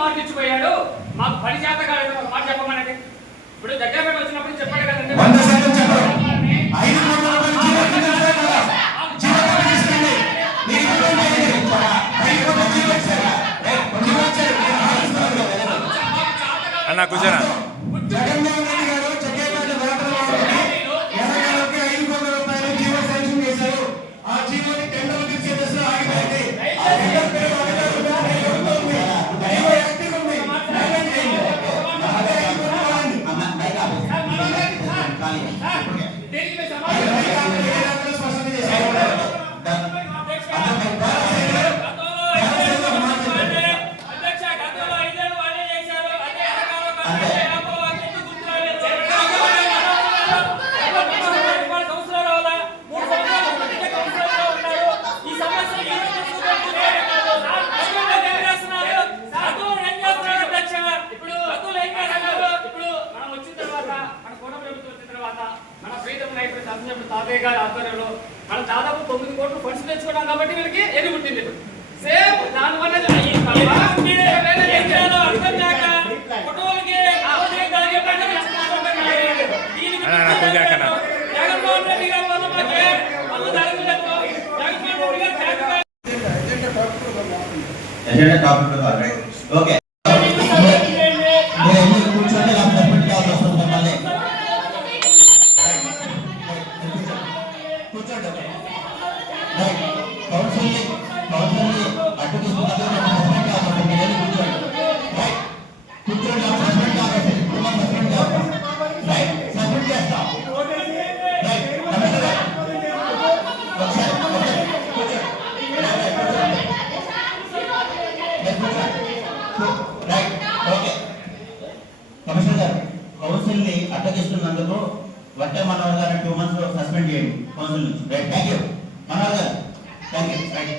మార్కులు మాకు పని చేత కాలేదు ఒక మాట ఇప్పుడు దగ్గర వచ్చినప్పుడు చెప్పాడు కదండి. అన్న Amen. తర్వాత మన ప్రీతం నాయకుడు శాసనసభ్యుడు తాతయ్య గారి ఆధ్వర్యంలో మన దాదాపు తొమ్మిది కోట్లు ఫండ్స్ తెచ్చుకున్నాం కాబట్టి వీళ్ళకి ఎది పుట్టింది సేమ్ దానివల్ల ఓకే కౌన్సిల్ని కౌన్సిల్ని అడ్డు తీసుకున్నది నాకు సస్పెండ్ కాబట్టి మీరు వెళ్ళి కూర్చోండి రైట్ కూర్చోండి నాకు సస్పెండ్ కాబట్టి ఇప్పుడు మనం సస్పెండ్ చేస్తాం రైట్ సస్పెండ్ చేస్తాం కమిషనర్ కౌన్సిల్ని అడ్డగిస్తున్నందుకు వస్తే Manohar garu two months suspend చేయండి కౌన్సిల్ నుంచి. Right thank you Manohar garu. Thank you right